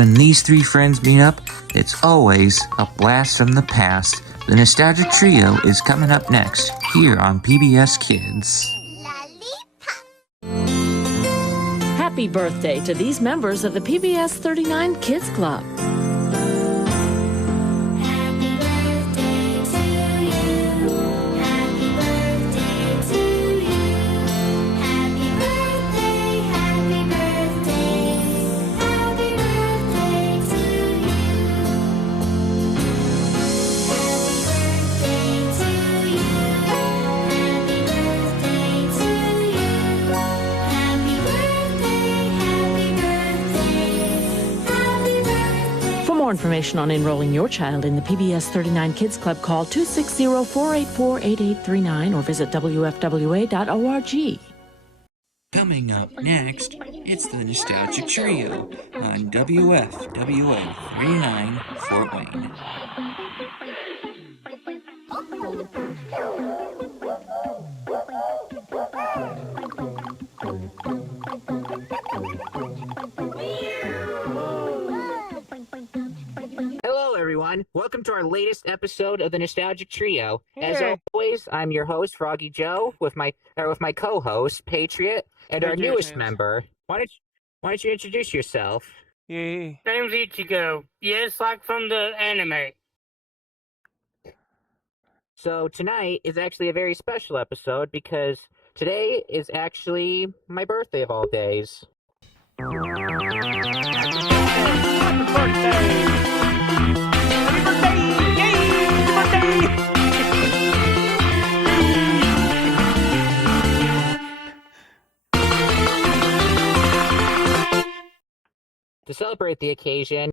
When these three friends meet up, it's always a blast from the past. The Nostalgic Trio is coming up next, here on PBS Kids. Happy birthday to these members of the PBS 39 Kids Club. For more information on enrolling your child in the PBS 39 Kids Club, call 260-484-8839 or visit wfwa.org. Coming up next, it's the Nostalgic Trio on WFWA 39 Fort Wayne. Hello, everyone. Welcome to our latest episode of the Nostalgic Trio. As always, I'm your host, Froggyjoe, with my co-host, Patriot, and our newest member. Why don't you introduce yourself? Yeah. Name's Ichigo. Yes, like from the anime. So tonight is actually a very special episode because today is actually my birthday of all days. Happy birthday! Happy birthday! Yay! Happy birthday! To celebrate the occasion,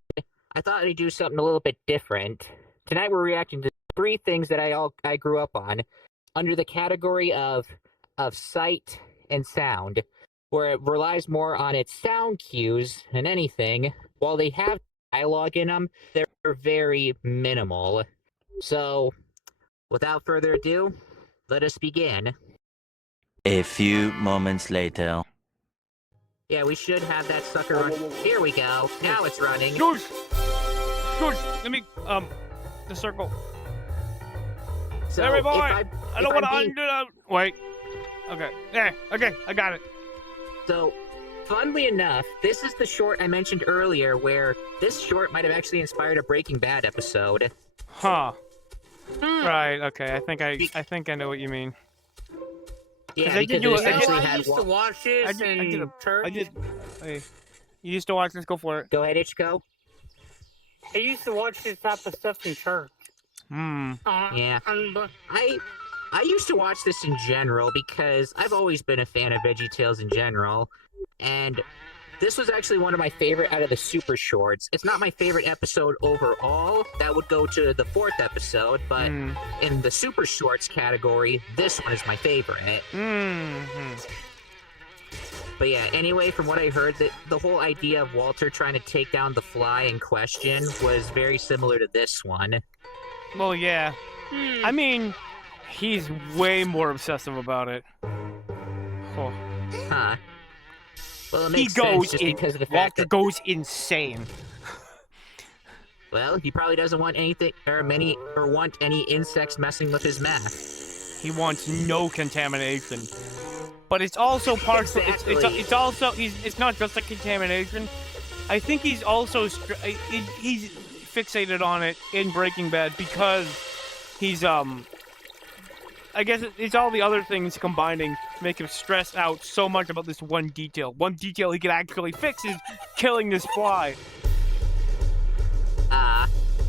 I thought I'd do something a little bit different. Tonight we're reacting to three things that I grew up on under the category of sight and sound, where it relies more on its sound cues than anything. While they have dialogue in them, they're very minimal. So, without further ado, let us begin. A few moments later. Yeah, we should have that sucker run. Here we go. Now it's running. George, let me, the circle. So Everybody, I if don't want to I'm undo that. Wait. Okay. Yeah, okay, I got it. So, funnily enough, this is the short I mentioned earlier, where this short might have actually inspired a Breaking Bad episode. Huh. Right, okay, I think I know what you mean. Yeah, I because did do it it- I did- essentially I had used to watch this in church. Hey, you used to watch this, go for it. Go ahead, Ichiko. I used to watch this type of stuff in church. Yeah. I used to watch this in general because I've always been a fan of VeggieTales in general, and this was actually one of my favorite out of the super shorts. It's not my favorite episode overall. That would go to the fourth episode, but in the super shorts category, this one is my favorite. But yeah, anyway, from what I heard, the whole idea of Walter trying to take down the fly in question was very similar to this one. Well, yeah. I mean, he's way more obsessive about it. Oh. Huh. Well, it He makes sense goes just in, because of the fact Walter that, goes insane. well, he probably doesn't want anything want any insects messing with his math. He wants no contamination. But it's also partial. Exactly. It's also it's not just a contamination. I think he's also he's fixated on it in Breaking Bad because he's I guess it's all the other things combining to make him stress out so much about this one detail. One detail he could actually fix is killing this fly.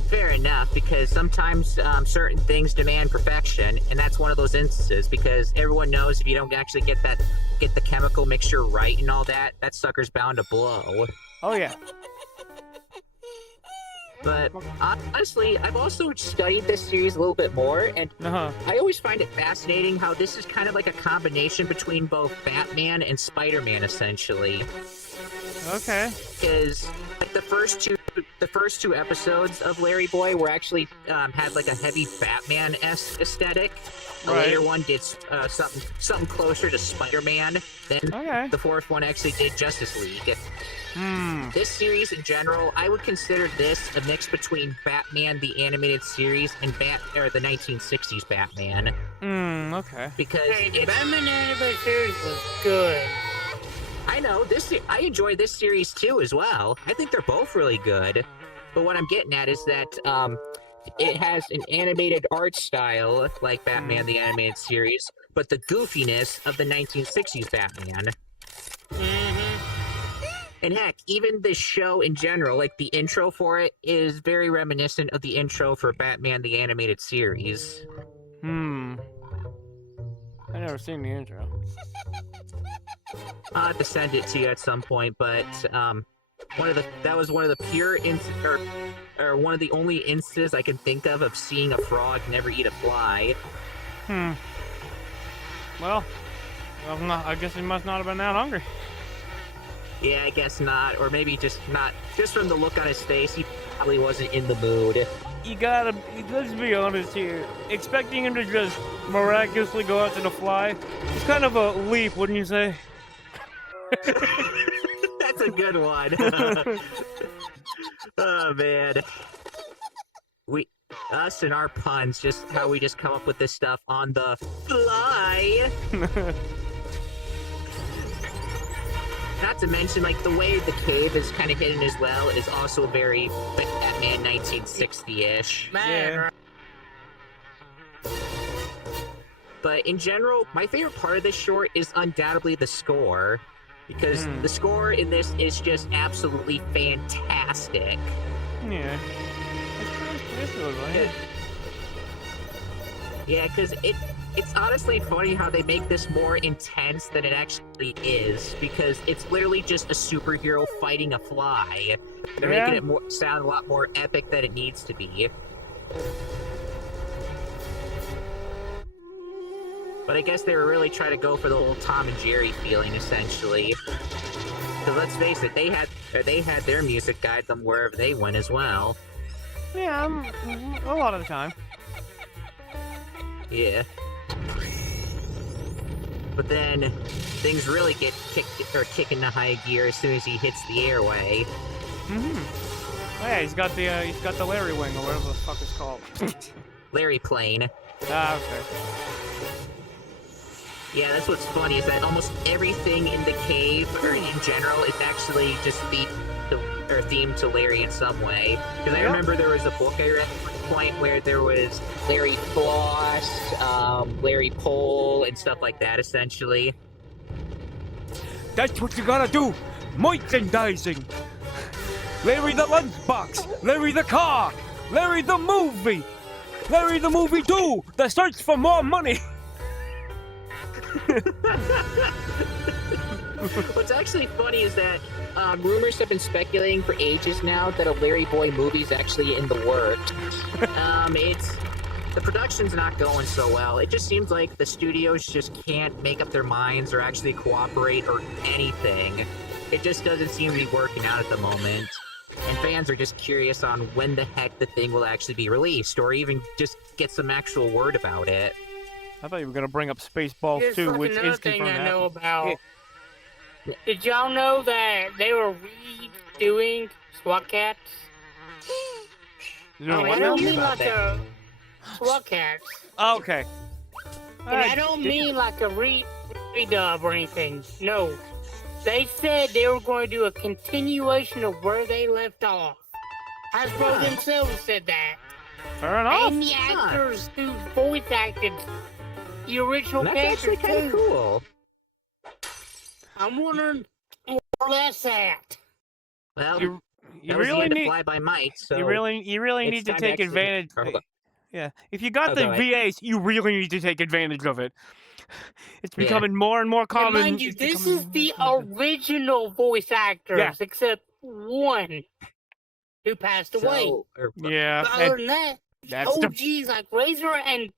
Fair enough, because sometimes certain things demand perfection, and that's one of those instances, because everyone knows if you don't actually get the chemical mixture right and all that, that sucker's bound to blow. Oh yeah. But honestly, I've also studied this series a little bit more, and I always find it fascinating how this is kind of like a combination between both Batman and Spider-Man, essentially. Okay. Because like the first two episodes of Larry Boy were actually had like a heavy Batman-esque aesthetic. The later one did something closer to Spider-Man. Then Okay. the fourth one actually did Justice League. Hmm. This series in general, I would consider this a mix between Batman the Animated Series and the 1960s Batman. Okay. Because Hey, the it's... Batman animated series was good. I know, I enjoy this series too as well. I think they're both really good. But what I'm getting at is that it has an animated art style like Batman the Animated Series, but the goofiness of the 1960s Batman. And heck, even the show in general, like the intro for it, is very reminiscent of the intro for Batman the Animated Series. I never seen the intro. I'll have to send it to you at some point, but that was one of the one of the only instances I can think of seeing a frog never eat a fly. Well, I guess he must not have been that hungry. Yeah, I guess not, or maybe just not. Just from the look on his face, he probably wasn't in the mood. You gotta, let's be honest here. Expecting him to just miraculously go out to the fly is kind of a leap, wouldn't you say? That's a good one. Oh man, us and our puns, just how we just come up with this stuff on the fly. Not to mention, like, the way the cave is kind of hidden as well is also very Batman 1960-ish. Man, But in general, my favorite part of this short is undoubtedly the score. Because the score in this is just absolutely fantastic. Yeah. This was like... Yeah, because it's honestly funny how they make this more intense than it actually is, because it's literally just a superhero fighting a fly. They're making it sound a lot more epic than it needs to be. But I guess they were really trying to go for the whole Tom and Jerry feeling, essentially. Because let's face it, they had their music guide them wherever they went as well. Yeah, a lot of the time. Yeah. But then things really get kick into high gear as soon as he hits the airway. Oh, yeah, he's got the Larry wing or whatever the fuck it's called. Larry plane. Ah, okay. Yeah, that's what's funny is that almost everything in the cave or in general is actually just themed to Larry in some way. Because I remember there was a book I read at one point where there was Larry Floss, Larry Pole, and stuff like that, essentially. That's what you gotta do! Merchandising! Larry the Lunchbox! Larry the Car! Larry the Movie! Larry the Movie 2! The search for more money! What's actually funny is that rumors have been speculating for ages now that a Larry Boy movie is actually in the works. The production's not going so well. It just seems like the studios just can't make up their minds or actually cooperate or anything. It just doesn't seem to be working out at the moment. And fans are just curious on when the heck the thing will actually be released, or even just get some actual word about it. I thought you were gonna bring up Spaceballs here's 2, which another is thing confirmed. I know about. Did y'all know that they were redoing SWAT Cats? No, I what? don't hear mean about like a SWAT Cats. Okay. And I don't mean like a redub or anything. No. They said they were going to do a continuation of where they left off. Hasbro themselves said that. Fair enough. And the actors who voice acted the original That's characters actually kind of too. cool. I'm wondering where that's at. Well, You that was the really end need. of Fly By Might, so You really it's need to time take actually- advantage. Hold on. Yeah, if you got Oh, the go ahead. VAs, you really need to take advantage of it. It's Yeah. becoming more and more And common. mind you, It's this becoming is more the common. original voice actors, Yeah. except one who passed away. Yeah, But other than that, that's the OGs like Razor and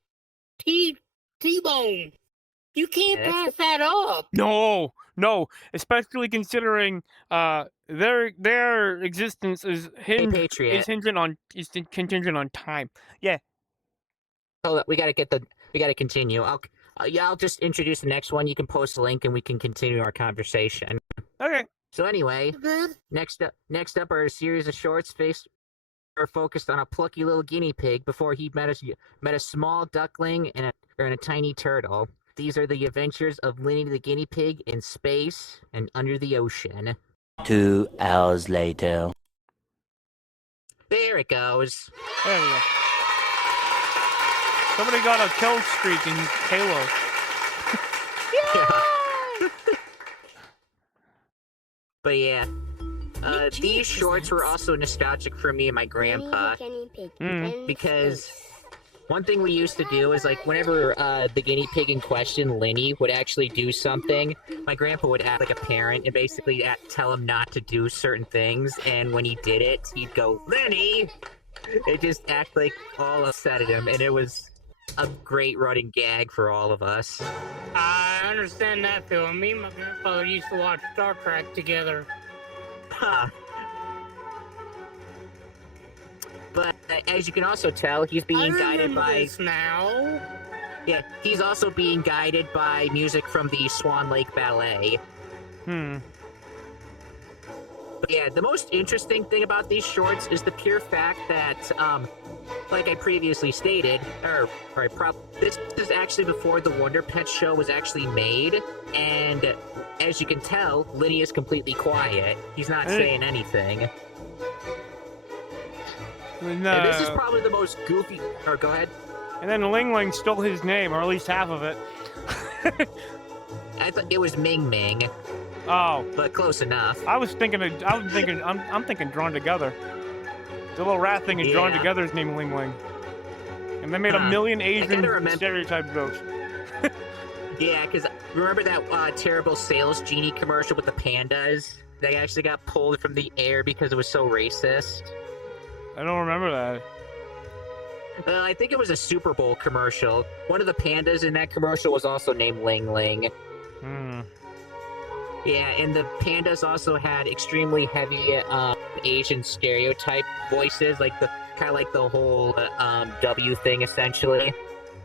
T-Bone. You can't Yeah, pass that up. no, especially considering their existence is Patriot. contingent on time. Yeah, Hold up, we gotta continue. Yeah, I'll just introduce the next one. You can post a link and we can continue our conversation. Okay. So anyway, next up are a series of shorts focused on a plucky little guinea pig before he met a small duckling and a tiny turtle. These are the adventures of Linny the guinea pig in space and under the ocean. 2 hours later. There it goes. There we go. Somebody got a kill streak in Halo. But yeah, these shorts were also nostalgic for me and my grandpa. Because one thing we used to do is, like, whenever the guinea pig in question, Linny, would actually do something, my grandpa would act like a parent and basically tell him not to do certain things, and when he did it, he'd go, "Linny!" It just act like all upset at him, and it was a great running gag for all of us. I understand that feeling. Me and my grandfather used to watch Star Trek together. Huh. But as you can also tell, he's being guided by... now. Yeah, he's also being guided by music from the Swan Lake Ballet. But yeah, the most interesting thing about these shorts is the pure fact that, like I previously stated, this is actually before the Wonder Pets show was actually made, and as you can tell, Linny is completely quiet. He's not saying anything. And this is probably the most goofy... Or go ahead. And then Ling Ling stole his name, or at least half of it. I thought it was Ming Ming. Oh. But close enough. I'm thinking Drawn Together. The little rat thing in Drawn Together is named Ling Ling. And they made a million Asian stereotype jokes. Yeah, because remember that terrible sales genie commercial with the pandas? They actually got pulled from the air because it was so racist. I don't remember that. I think it was a Super Bowl commercial. One of the pandas in that commercial was also named Ling Ling. Yeah, and the pandas also had extremely heavy Asian stereotype voices, like kind of like the whole W thing, essentially.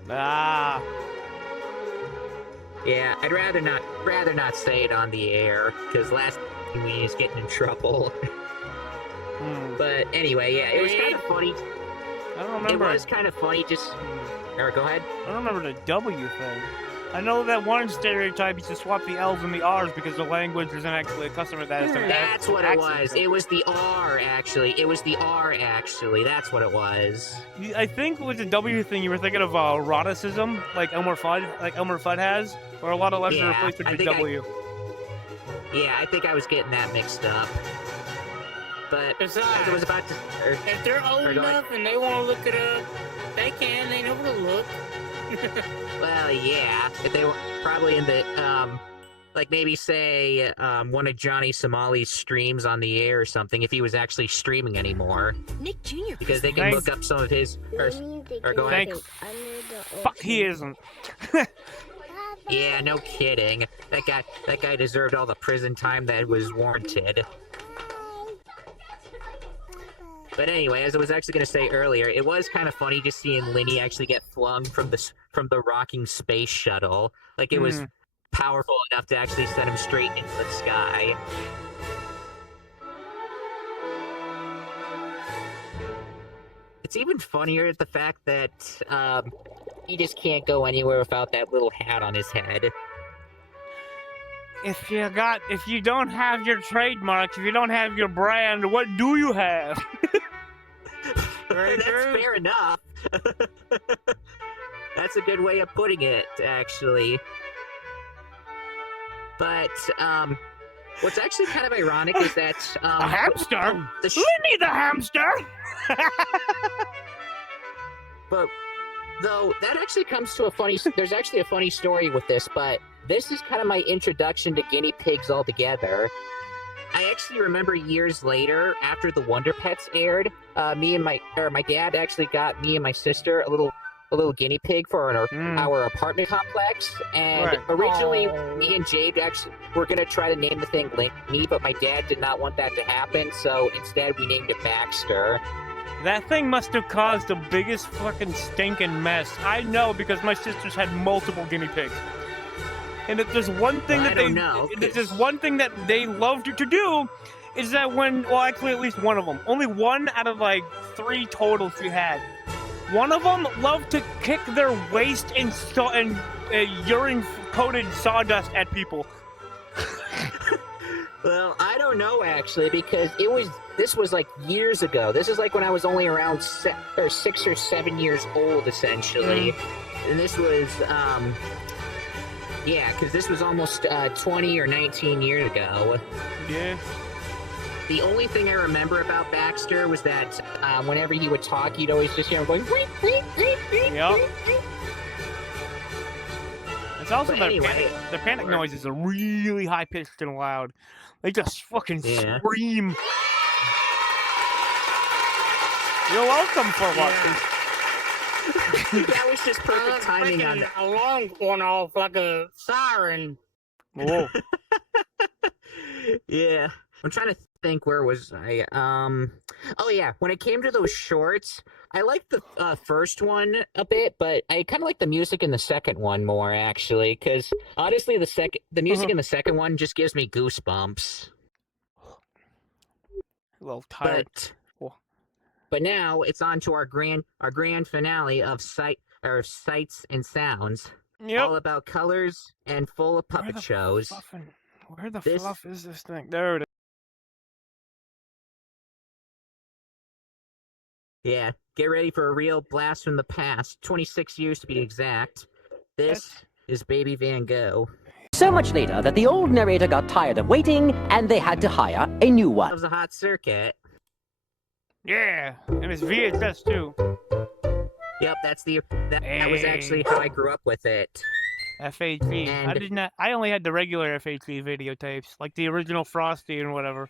Ah. Yeah, I'd rather not say it on the air, because last thing we need is getting in trouble. But anyway, yeah, it was kind of funny. I don't remember. It was kind of funny, just... Or go ahead. I don't remember the W thing. I know that one stereotype is to swap the L's and the R's because the language isn't actually a customer that is their That's what it was. It was the R, actually. That's what it was. I think with the W thing, you were thinking of eroticism, like Elmer Fudd has, or a lot of letters are replaced with the W. Yeah, I think I was getting that mixed up. But besides, as it was about to... if they're old enough and they want to look it up, they can. They know where to look. Well, yeah. If they were probably in the, like maybe say, one of Johnny Somali's streams on the air or something, if he was actually streaming anymore. Nick Jr. Because they can look up some of his... Or go ahead. Fuck, he isn't. Yeah, no kidding. That guy deserved all the prison time that was warranted. But anyway, as I was actually going to say earlier, it was kind of funny just seeing Linny actually get flung from the rocking space shuttle. Like, it was powerful enough to actually send him straight into the sky. It's even funnier the fact that he just can't go anywhere without that little hat on his head. If you don't have your trademark, if you don't have your brand, what do you have? That's fair enough. That's a good way of putting it, actually. But, what's actually kind of ironic is that, a hamster? Linny the hamster! But, though, that actually comes to there's actually a funny story with this, but this is kind of my introduction to guinea pigs altogether. I actually remember years later, after the Wonder Pets aired, my dad actually got me and my sister a little guinea pig for our apartment complex. And originally, me and Jade actually were gonna try to name the thing Linny, but my dad did not want that to happen, so instead we named it Baxter. That thing must have caused the biggest fucking stinking mess. I know because my sisters had multiple guinea pigs. And if there's one thing there's one thing that they loved to do, is that actually at least one of them, only one out of like 3 total she had. One of them loved to kick their waste in urine-coated sawdust at people. Well, I don't know actually, because this was like years ago. This is like when I was only around 6 or 7 years old, essentially. And this was, yeah, because this was almost 20 or 19 years ago. Yeah. The only thing I remember about Baxter was that whenever he would talk, you'd always just hear him going, "Wee, wee, wee, wee, yep. wee." It's also their panic noises are really high pitched and loud. They just fucking scream. You're welcome for watching. That was just perfect timing on that. Alarm going off like a siren. Whoa. Yeah. I'm trying to think, where was I? Oh yeah, when it came to those shorts, I liked the first one a bit, but I kind of like the music in the second one more, actually, because honestly, the music in the second one just gives me goosebumps. A little tired. But now it's on to our grand finale of Sights and Sounds. Yep. All about colors and full of puppet shows. Where the fluff is this thing? There it is. Yeah, get ready for a real blast from the past. 26 years to be exact. This is Baby Van Gogh. So much later that the old narrator got tired of waiting, and they had to hire a new one. Loves a hot circuit. Yeah, and it's VHS too. Yep, that was actually how I grew up with it. FHV. I only had the regular FHV videotapes, like the original Frosty and whatever.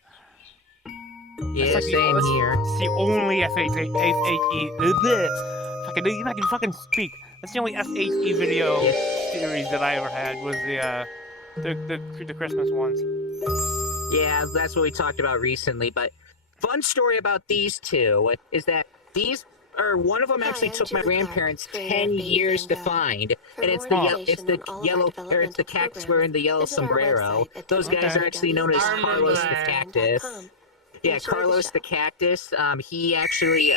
Yeah, like same here. It's the only FHE. I can fucking speak. That's the only FHE video series that I ever had, was the Christmas ones. Yeah, that's what we talked about recently. But fun story about these two is that one of them actually took my grandparents 10 years to find, and it's the cactus wearing the yellow sombrero. Those guys are actually known as Carlos the Cactus. Yeah, Carlos the Cactus. He actually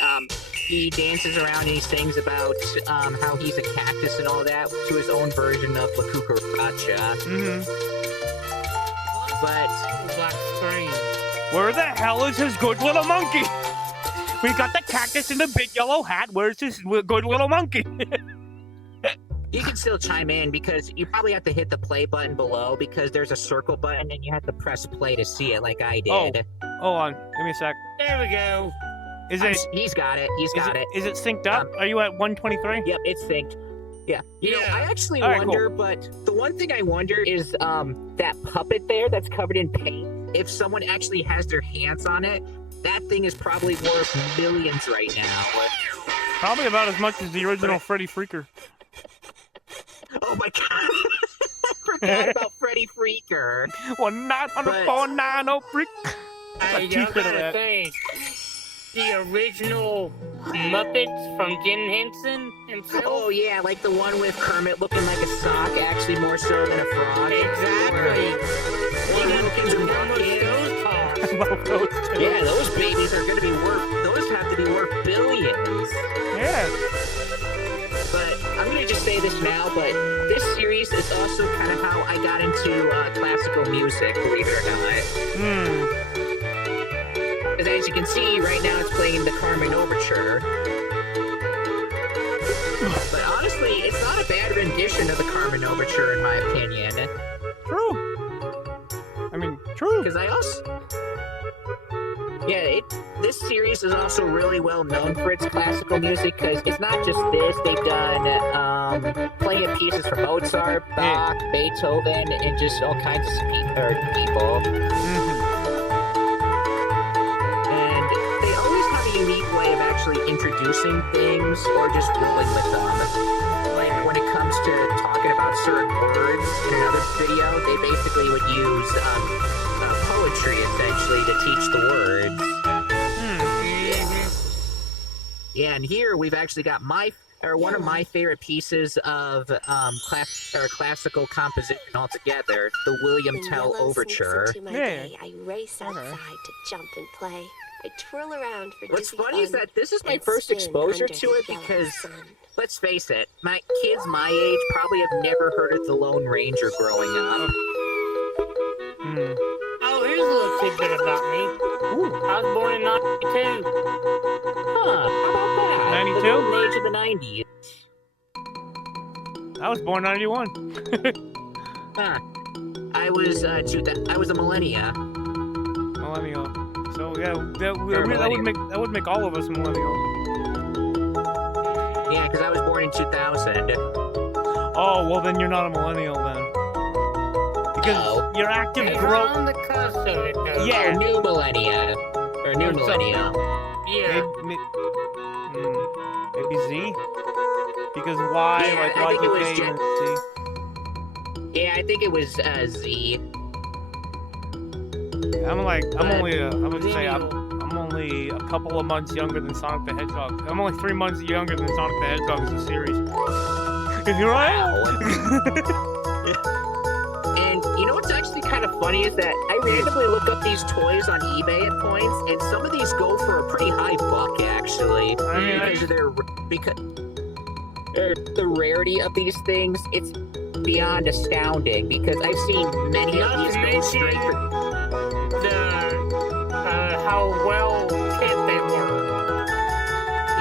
he dances around and he sings about how he's a cactus and all that to his own version of La Cucaracha. But Black screen. Where the hell is his good little monkey? We got the cactus in the big yellow hat. Where's his good little monkey? you can still chime in, because you probably have to hit the play button below, because there's a circle button and you have to press play to see it like I did. Hold on. Give me a sec. There we go. He's got it. He's got it. Is it synced up? Are you at 123? Yep, it's synced. Yeah. You know, I actually wonder, but the one thing I wonder is that puppet there that's covered in paint. If someone actually has their hands on it, that thing is probably worth millions right now. Probably about as much as the original Freddy Freaker. Oh my god. I forgot about Freddy Freaker. 1-900-490 freak. I gotta think. The original Muppets from Jim Henson himself? Oh yeah, like the one with Kermit looking like a sock, actually more so than a frog. Exactly. Yeah, those babies are gonna be those have to be worth billions. Yeah. But I'm gonna just say this now, but this series is also kind of how I got into classical music, believe it or not. Because as you can see, right now it's playing the Carmen Overture. But honestly, it's not a bad rendition of the Carmen Overture, in my opinion. True. I mean, true. Because I also... Yeah, this series is also really well known for its classical music, because it's not just this. They've done plenty of pieces for Mozart, Bach, Beethoven, and just all kinds of people. And they always have a unique way of actually introducing things or just rolling with them. Like when it comes to talking about certain words in another video, they basically would use poetry essentially to teach the words. Yeah, and here we've actually got one of my favorite pieces of classical composition altogether, the William Tell Overture. I race outside to jump and play. I twirl around for What's dizzy funny is fun that this is my and first spin exposure under to the it yellow because, sun. let's face it, my kids my age probably have never heard of the Lone Ranger growing up. Oh, here's a little tidbit about me. I was born in 92. Huh, how about that? 92? The golden age of the 90s. I was born 91. Huh. I was a millennia. Millennial. So yeah, that would make all of us millennials. Yeah, because I was born in 2000. Oh, well then you're not a millennial then. Because your active It's growth. on the cusp of it, though. Yeah. Or new millennia. Or new millennial. Yeah. Maybe Z? Because Y, Yeah, like I think it was Y2K Gen- and Z. Yeah, I think it was Z. I'm only a couple of months younger than Sonic the Hedgehog. I'm only 3 months younger than Sonic the Hedgehog as a series. And here I am! And you know what's actually kind of funny is that I randomly look up these toys on eBay at points, and some of these go for a pretty high buck, actually. I mean, because the rarity of these things, it's beyond astounding. Because I've seen many of these go straight for. How well kit they were.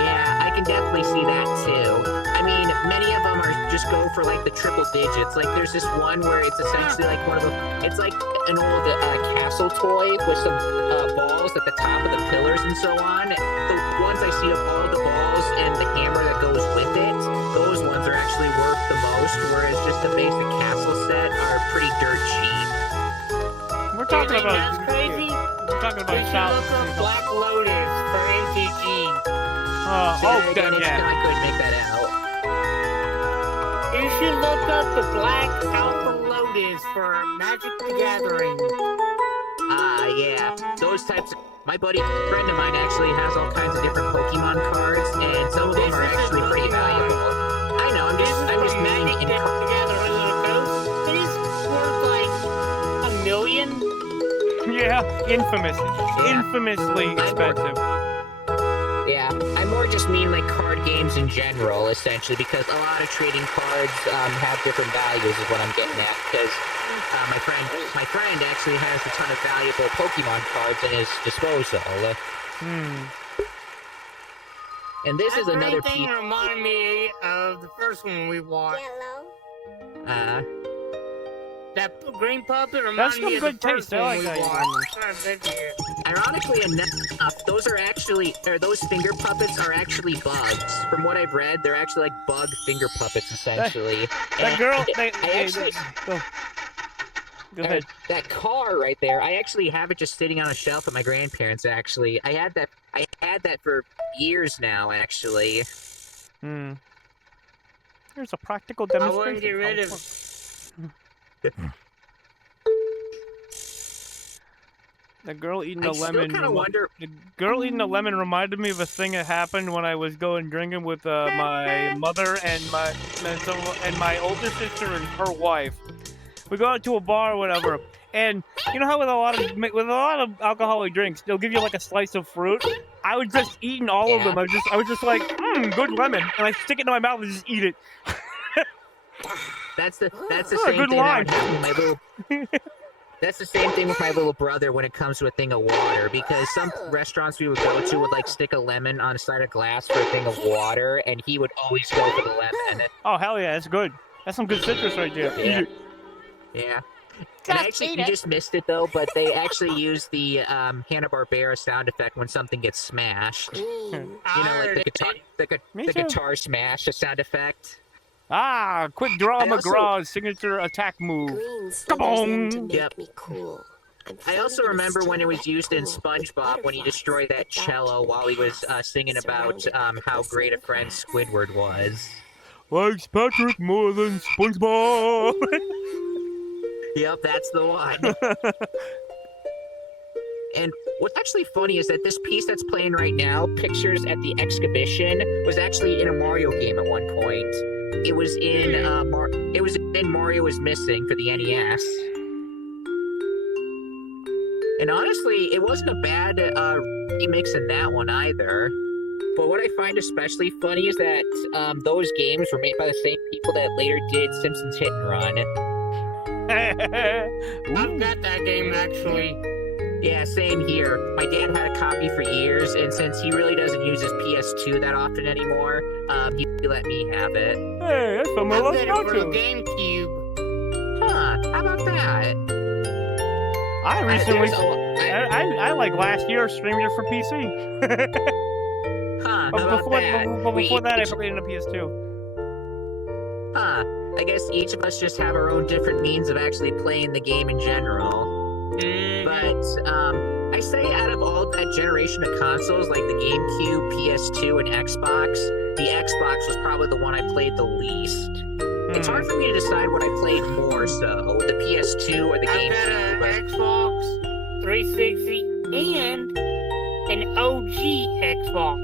Yeah, I can definitely see that too. I mean, many of them are just go for like the triple digits. Like there's this one where it's essentially like one of the, it's like an old castle toy with some balls at the top of the pillars and so on. The ones I see of all the balls and the hammer that goes with it, those ones are actually worth the most, whereas just the basic castle set are pretty dirt cheap. We're talking about. That's crazy. We're talking We about should look up Black Lotus for MTG. Again, yeah. I couldn't make that out. You should look up the Black Alpha Lotus for Magic the Gathering. Yeah. Those types of... My friend of mine actually has all kinds of different Pokemon cards, and some of them are actually pretty valuable. I know, I'm just meaning in Gathering Ghost. It is worth like $1 million. Yeah, infamously expensive. Yeah, I more just mean like card games in general, essentially, because a lot of trading cards have different values is what I'm getting at, because my friend actually has a ton of valuable Pokemon cards in his disposal. And this is another piece. That reminded me of the first one we watched. That green puppet reminds me of the first one we watched. Ironically enough, those finger puppets are actually bugs. From what I've read, they're actually like bug finger puppets, essentially. Go ahead. That car right there, I actually have it just sitting on a shelf at my grandparents', actually. I had that for years now, actually. Here's a practical demonstration. I wouldn't get rid of it. The girl eating I a lemon. The girl eating a lemon reminded me of a thing that happened when I was going drinking with my mother and my older sister and her wife. We go out to a bar or whatever, and you know how with a lot of alcoholic drinks, they'll give you like a slice of fruit. I was just eating all of them. I was just like, good lemon, and I stick it in my mouth and just eat it. That's the same thing that would happen with my little. That's the same thing with my little brother when it comes to a thing of water, because some restaurants we would go to would like stick a lemon on a side of glass for a thing of water, and he would always go for the lemon. Oh hell yeah, that's good. That's some good citrus right there. Yeah. Yeah. And actually, you just missed it though, but they actually use the Hanna-Barbera sound effect when something gets smashed. You know, like the guitar smash, the sound effect. Quick draw McGraw's signature attack move. Come on! Yep. I also remember when it was used in SpongeBob when he destroyed that cello while he was singing about how great a friend Squidward was. Likes Patrick more than SpongeBob! Yep, that's the one. And What's actually funny is that this piece that's playing right now, Pictures at the Exhibition, was actually in a Mario game at one point. It was in Mario is Missing for the NES. And honestly, it wasn't a bad remix in that one either. But what I find especially funny is that those games were made by the same people that later did Simpsons Hit and Run. I've got that game actually. Yeah, same here. My dad had a copy for years, and since he really doesn't use his PS2 that often anymore, he let me have it. Hey, that's some I've of got it us for the too. GameCube. Huh, how about that? I recently, there's I like last year streamed it for PC. Huh, how But about before, that? before that, I Each- played it on the PS2. Huh, I guess each of us just have our own different means of actually playing the game in general. But, I say out of all that generation of consoles, like the GameCube, PS2, and Xbox, the Xbox was probably the one I played the least. It's hard for me to decide what I played more so, the PS2 or the I've got GameCube. an Xbox 360 and an OG Xbox.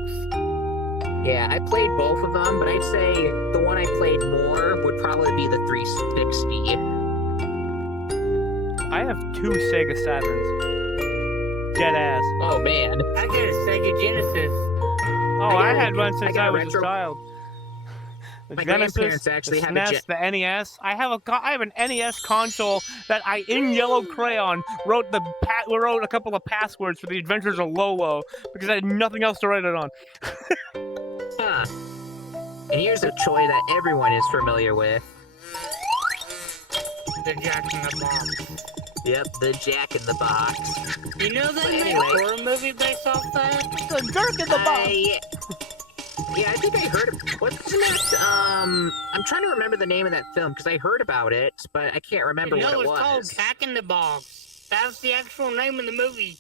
Yeah, I played both of them, but I'd say the one I played more would probably be the 360. I have 2 Sega Saturns. Dead ass. Oh, man. I got a Sega Genesis. Oh, I I got a- had one I since got I a was retro- a child. The My Genesis, grandparents actually the have a SNES, the NES. I have an NES console that I, in yellow crayon, wrote a couple of passwords for the Adventures of Lolo because I had nothing else to write it on. Huh. And here's a toy that everyone is familiar with. The Jack in the Box. Yep, the Jack in the Box. You know they But made anyway- a horror movie based off that? The jerk in the box. Yeah, I think I heard of wasn't that I'm trying to remember the name of that film because I heard about it, but I can't remember No, what it it's was. called Jack in the Box. That's the actual name of the movie.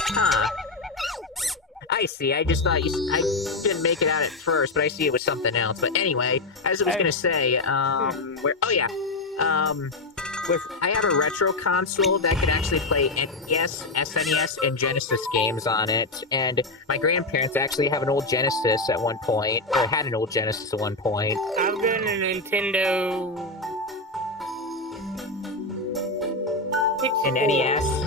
Huh. I see. I just thought I didn't make it out at first, but I see it was something else. But anyway, as I was Hey. gonna say, I have a retro console that can actually play NES, SNES, and Genesis games on it. And my grandparents actually have an old Genesis at one point, or had an old Genesis at one point. I've got a Nintendo. An 64. NES.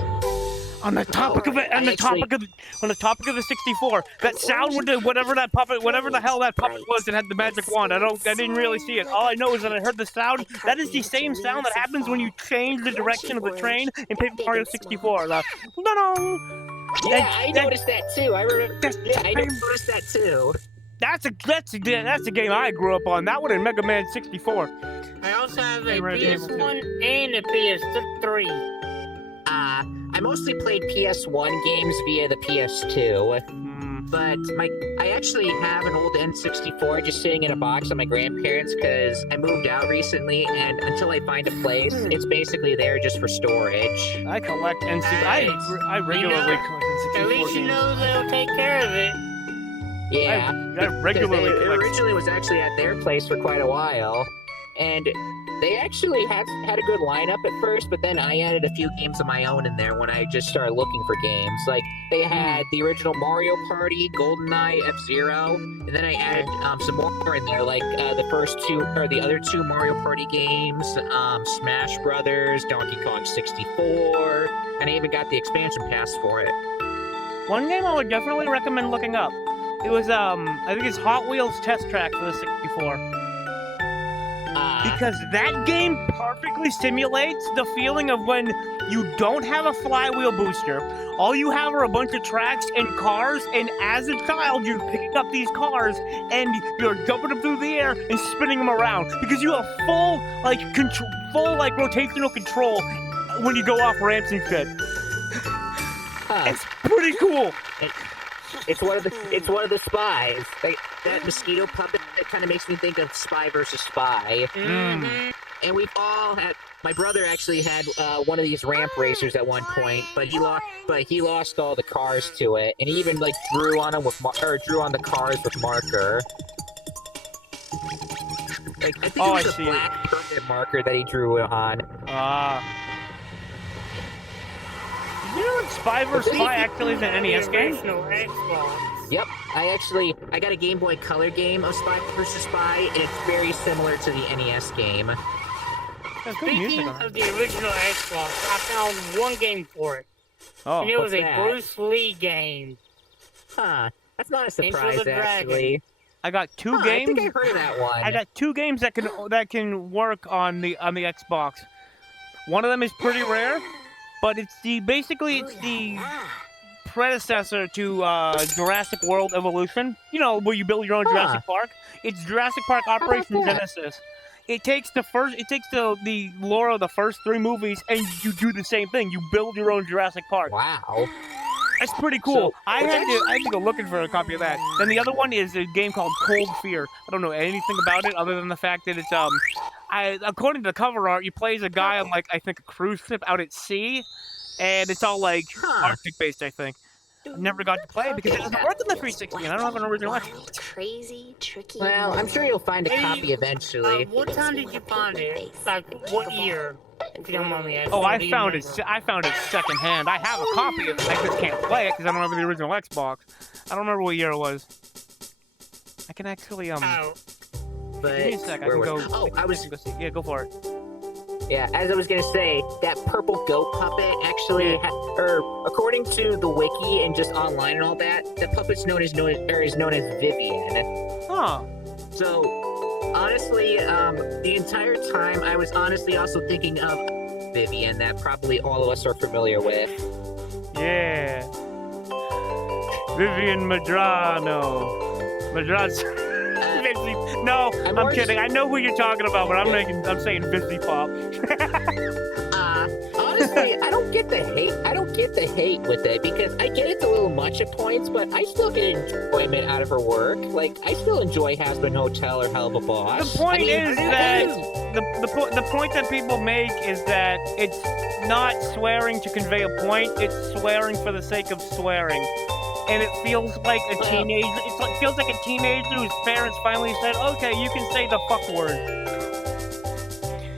On the topic of it, on the topic of the 64, that sound with the whatever the hell that puppet was that had the magic wand. I didn't really see it. All I know is that I heard the sound. That is the same sound that happens when you change the direction of the train in Paper Mario 64. Yeah, I noticed that too. I noticed that too. That's a game I grew up on. That one in Mega Man 64. I also have a Resident Evil PS1 and a PS3. I mostly played PS1 games via the PS2, but I actually have an old N64 just sitting in a box at my grandparents' because I moved out recently, and until I find a place, it's basically there just for storage. I collect I regularly collect N64 At least you games. know they'll take care of it. Yeah, I regularly it collect. originally was actually at their place for quite a while, and they actually had a good lineup at first, but then I added a few games of my own in there when I just started looking for games. Like, they had the original Mario Party, GoldenEye, F-Zero, and then I added some more in there, like the other two Mario Party games, Smash Brothers, Donkey Kong 64, and I even got the expansion pass for it. One game I would definitely recommend looking up. It was I think it's Hot Wheels Test Track for the 64. Because that game perfectly simulates the feeling of when you don't have a flywheel booster. All you have are a bunch of tracks and cars, and as a child, you're picking up these cars and you're jumping them through the air and spinning them around because you have full rotational control when you go off ramps and shit. It's pretty cool. It's one of the spies. That mosquito puppet, it kind of makes me think of Spy versus Spy. Mm-hmm. And we've all had. My brother actually had one of these ramp racers at one point, but he lost all the cars to it, and he even drew on them drew on the cars with marker. I think it was a black permanent marker that he drew it on. You know what's Spy vs. Spy actually is an NES game? Original Xbox. Yep, I got a Game Boy Color game of Spy vs. Spy, and it's very similar to the NES game. That's good music Speaking on it. of the original Xbox, I found one game for it. Oh, And it was what's a that? Bruce Lee game. Huh, that's not a Enter surprise, the Dragon. actually. I got two Huh, games. I think I heard of that one. I got two games that can work on the Xbox. One of them is pretty rare, but it's the predecessor to Jurassic World Evolution. You know, where you build your own Jurassic Park. It's Jurassic Park Operation that? Genesis. It takes the lore of the first three movies, and you do the same thing. You build your own Jurassic Park. Wow. That's pretty cool. So, I had to go looking for a copy of that. Then the other one is a game called Cold Fear. I don't know anything about it other than the fact that it's according to the cover art, you play as a guy on I think a cruise ship out at sea, and it's all like Arctic based, I think. I never got to play it because it doesn't work on the 360, and I don't have an original Xbox. Crazy, tricky. Well, I'm sure you'll find a copy eventually. What time did you find it? Like, what year? If you don't mind me asking. Oh, What do you remember? I found it secondhand. I have a copy of it. I just can't play it because I don't have the original Xbox. I don't remember what year it was. I can actually Oh, But give me a sec. I where can was- go. Oh, I was. Go see. Yeah, go for it. Yeah, as I was gonna say, that purple goat puppet actually, according to the wiki and just online and all that, the puppet's is known as Vivian. Huh. So, honestly, the entire time I was honestly also thinking of Vivian, that probably all of us are familiar with. Yeah. Vivian Madrano. No, I'm kidding. I know who you're talking about, but I'm saying Vizzy Pop. Honestly, I don't get the hate. I don't get the hate with it because I get it's a little much at points, but I still get enjoyment out of her work. Like I still enjoy Hazbin Hotel or Hell of a Boss. The point is that the point that people make is that it's not swearing to convey a point. It's swearing for the sake of swearing. And it feels like a teenager. It feels like a teenager whose parents finally said, "Okay, you can say the fuck word."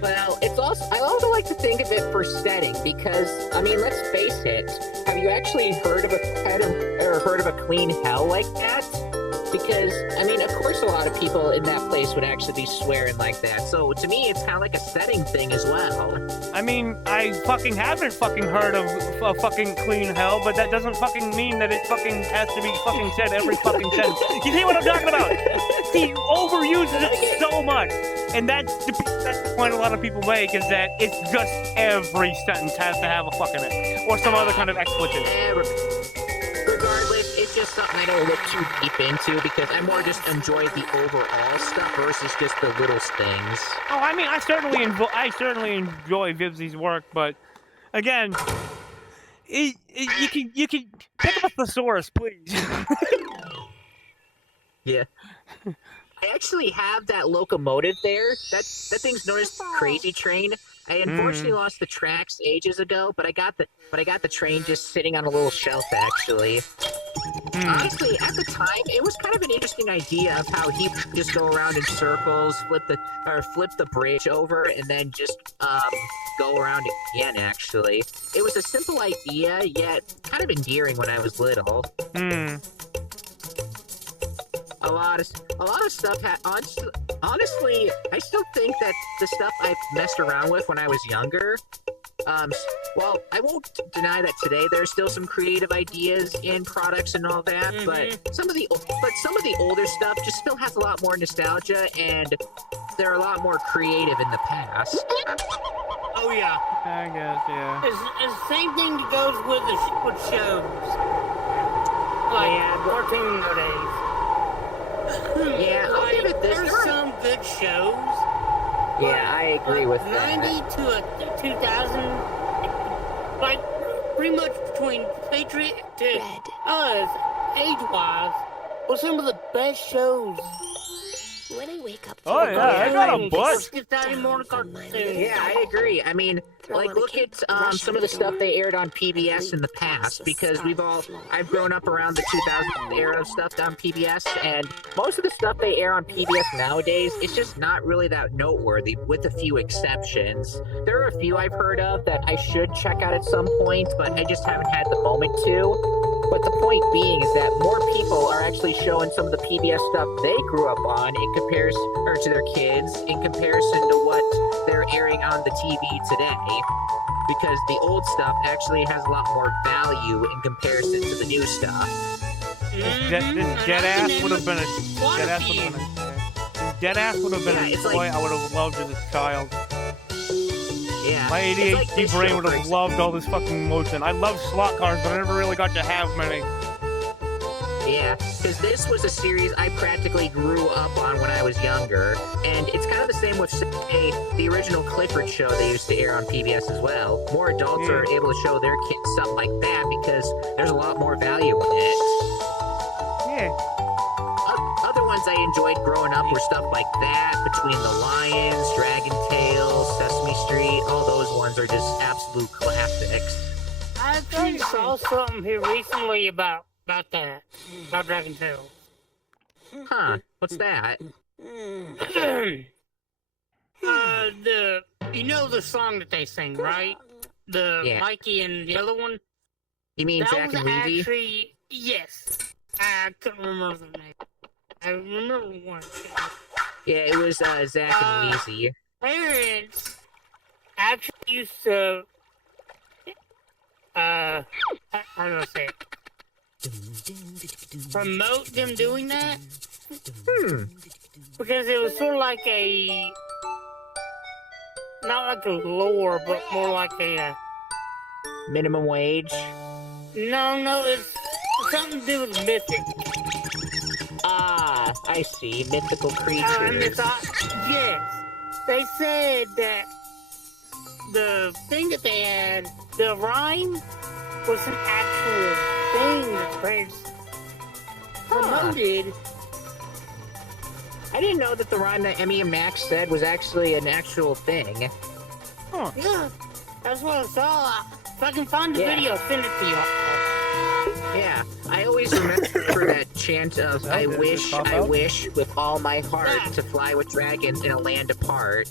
Well, I also like to think of it for setting because I mean, let's face it. Have you actually heard of a clean hell like that? Because I mean, of course, a lot of people in that place would actually be swearing like that. So to me, it's kind of like a setting thing as well. I mean, I fucking haven't fucking heard of a fucking clean hell, but that doesn't fucking mean that it fucking has to be fucking said every fucking sentence. You see what I'm talking about? He overuses it so much. And that's the point a lot of people make, is that it's just every sentence has to have a fuck in it. Or some other kind of expletive. Regardless, it's just something I don't look too deep into because I more just enjoy the overall stuff versus just the little things. Oh, I mean, I certainly enjoy Vivzy's work, but again, you can pick up a thesaurus, please. Yeah. I actually have that locomotive there. That thing's known as Crazy Train. I unfortunately lost the tracks ages ago, but I got the train just sitting on a little shelf actually. Honestly, at the time, it was kind of an interesting idea of how he would just go around in circles, flip the bridge over, and then just go around again. Actually, it was a simple idea, yet kind of endearing when I was little. A lot of stuff. Honestly, I still think that the stuff I messed around with when I was younger. Well, I won't deny that today there's still some creative ideas in products and all that, but some of the older stuff just still has a lot more nostalgia, and they're a lot more creative in the past. Oh yeah. I guess, yeah. It's the same thing that goes with shows. Like cartoon nowadays. Yeah, I'll give it this. There's some good shows. Yeah, I agree with that. 90 to 2000, like pretty much between Patriot to us, age-wise, were some of the best shows. When I wake up, Oh, yeah, I got a butt. Yeah, I agree. I mean, like, look at some of the stuff they aired on PBS in the past, because I've grown up around the 2000 era of stuff on PBS, and most of the stuff they air on PBS nowadays, it's just not really that noteworthy, with a few exceptions. There are a few I've heard of that I should check out at some point, but I just haven't had the moment to. But the point being is that more people are actually showing some of the PBS stuff they grew up on in comparison, or to their kids, in comparison to what they're airing on the TV today. Because the old stuff actually has a lot more value in comparison to the new stuff. This dead ass would have been a toy I would have loved as a child. Yeah. My ADHD brain would have loved all this fucking motion. I love slot cars, but I never really got to have many. Yeah, because this was a series I practically grew up on when I was younger, and it's kind of the same with, say, the original Clifford show they used to air on PBS as well. More adults are able to show their kids something like that because there's a lot more value in it. Yeah. Other ones I enjoyed growing up were stuff like that, Between the Lions, Dragon Tales, Sesame Street. All those ones are just absolute classics. I actually saw something here recently about Dragon Tales. Huh, what's that? You know the song that they sing, right? Mikey and the other one? You mean Zack and Weezy? Actually, yes. I couldn't remember the name. I remember one. Yeah, it was Zack and Weezy. Parents actually used to, how do I say it? Promote them doing that? Because it was sort of like not like a lore, but more like a... Minimum wage? No, it's something to do with mythic. Ah, I see. Mythical creatures. Yes. They said that the thing that they had, the rhyme, was an actual thing that parents promoted. I didn't know that the rhyme that Emmy and Max said was actually an actual thing. Huh. Yeah, that's what I saw. If I can find the video, send it to you. Yeah, I always remember that chant of I wish with all my heart to fly with dragons in a land apart.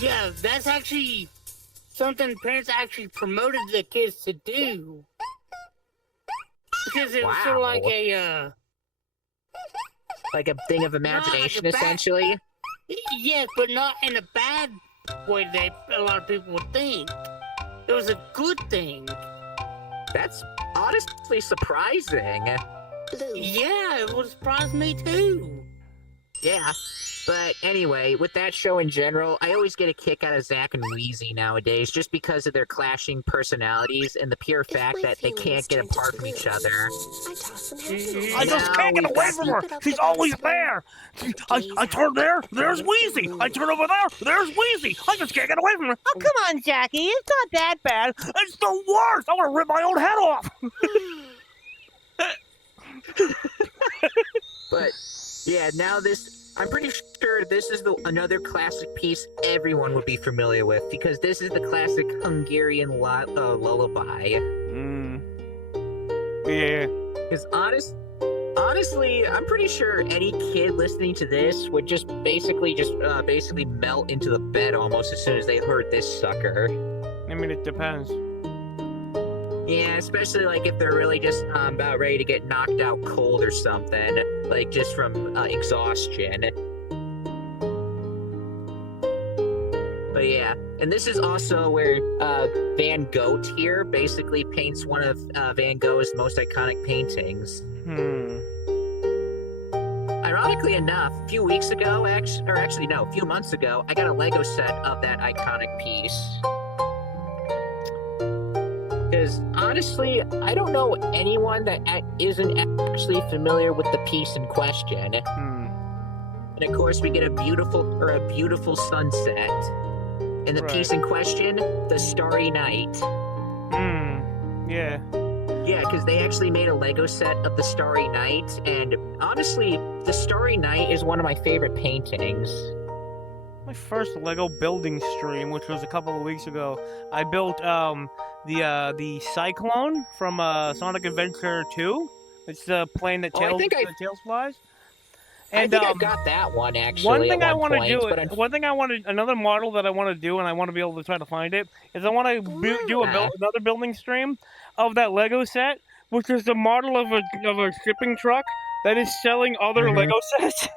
Yeah, that's actually something parents actually promoted the kids to do. Because it was sort of like a, like a thing of imagination, essentially? Yes, but not in a bad way that a lot of people would think. It was a good thing. That's honestly surprising. Yeah, it would surprise me too. Yeah, but anyway, with that show in general, I always get a kick out of Zack and Weezy nowadays, just because of their clashing personalities and the pure fact that they can't get apart from each other. I just can't get away from her. She's always there. I turn there, there's Weezy. I turn over there, there's Weezy. I just can't get away from her. Oh, come on, Jackie. It's not that bad. It's the worst. I want to rip my own head off. But yeah, now I'm pretty sure this is another classic piece everyone would be familiar with, because this is the classic Hungarian lullaby. Yeah. Because honestly, I'm pretty sure any kid listening to this would just basically melt into the bed almost as soon as they heard this sucker. I mean, it depends. Yeah, especially like if they're really just about ready to get knocked out cold or something, like just from exhaustion. But yeah, and this is also where Van Gogh here basically paints one of Van Gogh's most iconic paintings. Ironically enough, a few months ago, I got a Lego set of that iconic piece. Because honestly, I don't know anyone that isn't actually familiar with the piece in question. And of course, we get a beautiful sunset. And the piece in question, the Starry Night. Yeah. Yeah, because they actually made a Lego set of the Starry Night, and honestly, the Starry Night is one of my favorite paintings. My first Lego building stream, which was a couple of weeks ago, I built the Cyclone from Sonic Adventure 2. It's the plane that Tails flies. And, I think I've got that one actually. Another model that I want to do, and I want to be able to try to find it, is I want to do another building stream of that Lego set, which is the model of a shipping truck that is selling other Lego sets.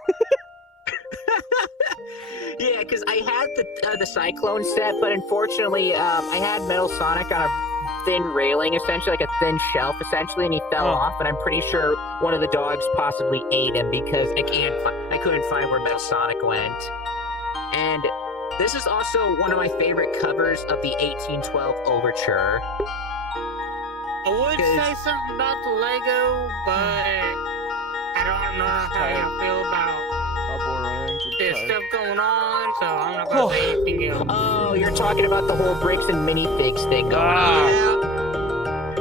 Yeah, because I had the Cyclone set, but unfortunately, I had Metal Sonic on a thin railing, essentially like a thin shelf, essentially, and he fell off. And I'm pretty sure one of the dogs possibly ate him because I couldn't find where Metal Sonic went. And this is also one of my favorite covers of the 1812 Overture. I would say something about the Lego, but I don't know how I feel about there's stuff going on, so I'm not gonna say anything else. Oh, you're talking about the whole bricks and minifigs thing going on.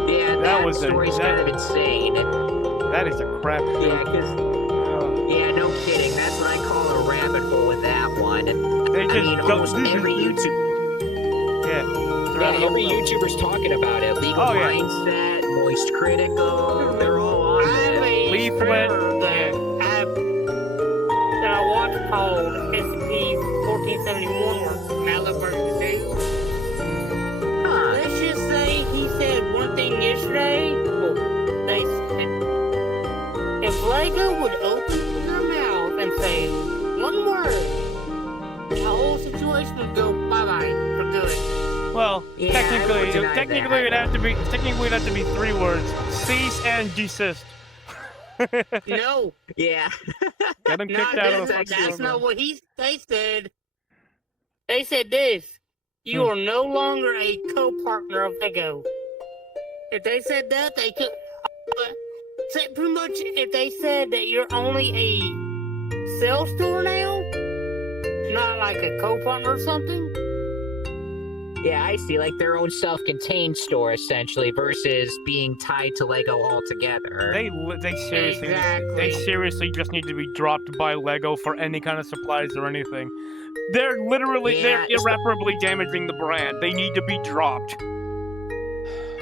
Yeah, that story's kind of insane. That is a crap show. Yeah, yeah, no kidding. That's what I call a rabbit hole with that one. Almost every YouTuber's talking about it. Legal Mindset, Moist Critical, they're all on it. Leaflet. That I watched called SCP-1471 or Mallet version 2. Let's just say he said one thing yesterday. Well, they said, if Lego would open their mouth and say one word, the whole situation would go bye-bye for good. Well, technically it'd have to be 3 words: cease and desist. No. Yeah. Get him kicked out of the That's not what they said. They said this. You are no longer a co-partner of Lego. If they said that, they could... pretty much, if they said that you're only a sales store now, not like a co-partner or something. Yeah, I see. Like their own self-contained store, essentially, versus being tied to Lego altogether. They seriously just need to be dropped by Lego for any kind of supplies or anything. They're irreparably damaging the brand. They need to be dropped.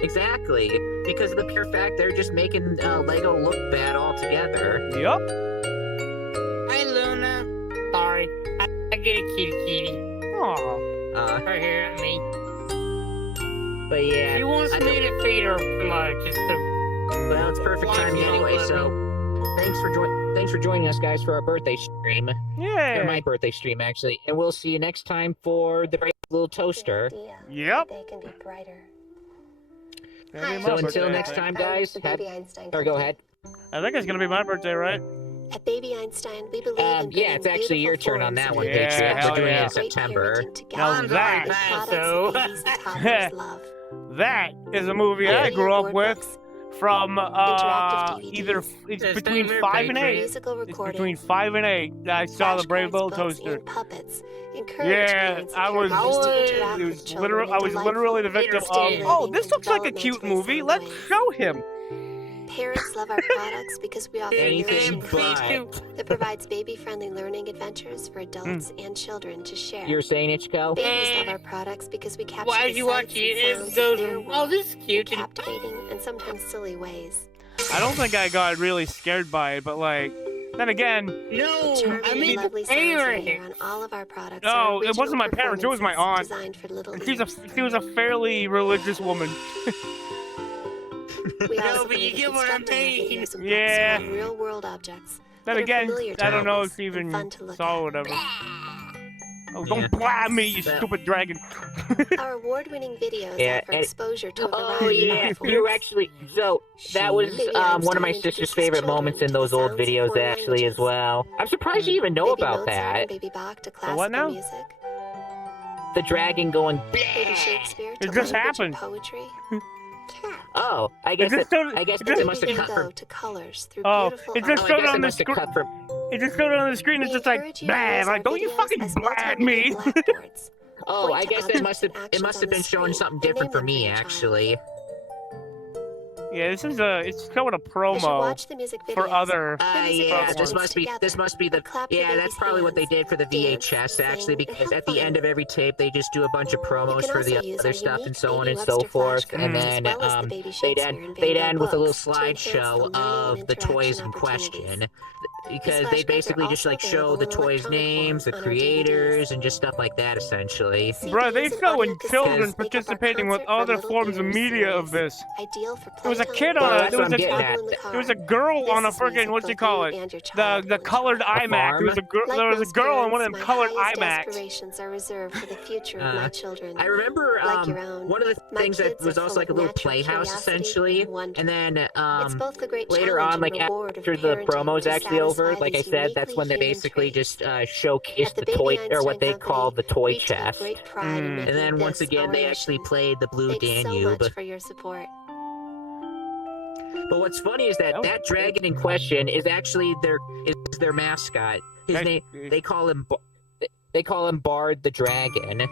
Exactly, because of the pure fact they're just making Lego look bad altogether. Yup. Hey, Luna. Sorry, I get a kitty. Aww. Right here at me. But yeah, she wants me to feed her too much. Well, it's perfect timing anyway. So, thanks for joining us, guys, for our birthday stream. Yeah. Or my birthday stream, actually. And we'll see you next time for the Brave Little Toaster. Yep. They can be brighter. So until next time, guys. Or go ahead. I think it's gonna be my birthday, right? At Baby Einstein, we believe in yeah, it's actually your turn on that one, Patriot. We're doing it in September. Now that is a movie I grew up with from it's between 5 and 8. It's between 5 and 8. I saw the Brave Little Toaster. Yeah, I was literally the victim of. Oh, this looks like a cute movie. Let's show him. Parents love our products because we offer anything that provides baby-friendly learning adventures for adults and children to share. You're saying, Ichiko? Babies love our products because we capture the sights and sounds of their world this is cute in captivating and sometimes silly ways. I don't think I got really scared by it, but then again... No, I mean lovely sounds on all of our products. No, it wasn't my parents, it was my aunt. She was a fairly religious woman. We also but you get what I mean. Yeah. Real world objects. Then again, I don't know if she even saw whatever. Oh, don't blah me, you stupid dragon. Our award-winning videos offer exposure to a variety Oh yeah, you actually. So that was one of my sister's favorite moments in those old videos, actually, as well. I'm surprised you even know about that. Baby Bach to classical what now? music. The dragon going. Baby Shakespeare to it just happened. Poetry. Oh, I guess it must have cut from. To colors through it just showed on the screen. It just showed on the screen. It's just like, blah, like, don't you fucking blah at me. Oh, I guess it must have been showing something different for me, actually. Yeah, it's showing a You should promo watch the music videos. for other. Yeah, This must be the. Yeah, that's probably what they did for the VHS actually, because at the end of every tape they just do a bunch of promos for the other stuff and so on and so forth, and then they'd end with a little slideshow of the toys in question, because they basically just like show the toys' names, the creators, and just stuff like that essentially. Bruh, they showing children participating with other forms of media of this. There was a kid on a. There was a girl on a freaking what's it call it? The colored iMac. There was a girl on one of them colored iMacs. Are reserved for the future of my children. I remember Like your own. one of the My things that kids was are also full like a of little natural playhouse curiosity essentially, and wonder. and then It's both the great later on, challenge like and reward of after the parenting promos to actually over, satisfy like I these said, that's when they uniquely human basically traits. just showcased At the the Baby toy, or what Einstein they Company, call the toy we take chest. great pride in making And then once this again, our they actually mission. played the Blue Thanks so Danube. much for your support. But what's funny is that that dragon in question is actually their mascot. His name, they call him Bard the Dragon.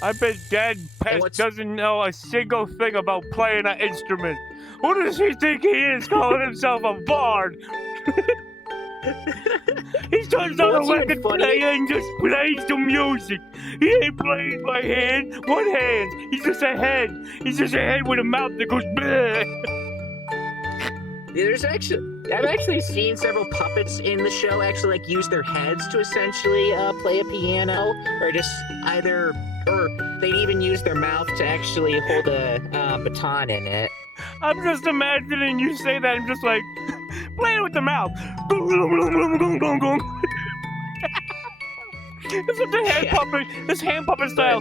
I bet Dad Pest doesn't know a single thing about playing an instrument. Who does he think he is, calling himself a bard? He turns on a record player and just plays the music. He ain't playing by hand. What hands? He's just a head. He's just a head with a mouth that goes bleh. Yeah, I've actually seen several puppets in the show actually like use their heads to essentially play a piano, or just or they'd even use their mouth to actually hold a baton in it. I'm just imagining you say that and just like playing with the mouth. This is the hand puppet. This hand puppet style.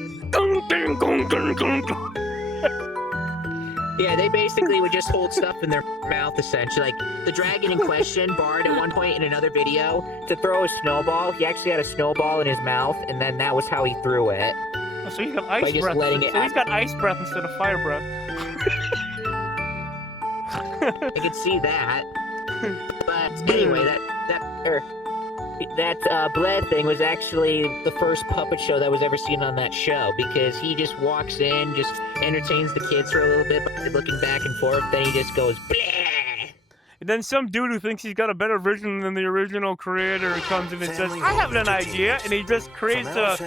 Yeah, they basically would just hold stuff in their mouth, essentially. Like, the dragon in question, Bard, at one point in another video, to throw a snowball, he actually had a snowball in his mouth, and then that was how he threw it. Oh, so he's got ice breath. So he's got ice breath instead of fire breath. I could see that. But anyway, that Bled thing was actually the first puppet show that was ever seen on that show, because he just walks in, just entertains the kids for a little bit by looking back and forth, then he just goes bleh. And then some dude who thinks he's got a better vision than the original creator comes in and says, "I have an idea," and he just creates a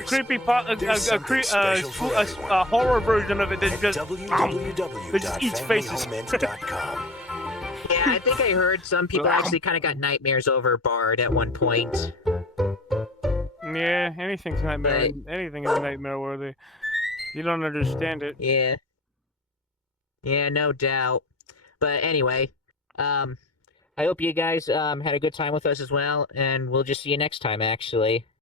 creepy a horror version of it that just eats faces. Yeah, I think I heard some people actually kind of got nightmares over Bard at one point. Yeah, anything's nightmare. Anything is nightmare worthy. You don't understand it. Yeah. Yeah, no doubt. But anyway, I hope you guys had a good time with us as well, and we'll just see you next time, actually.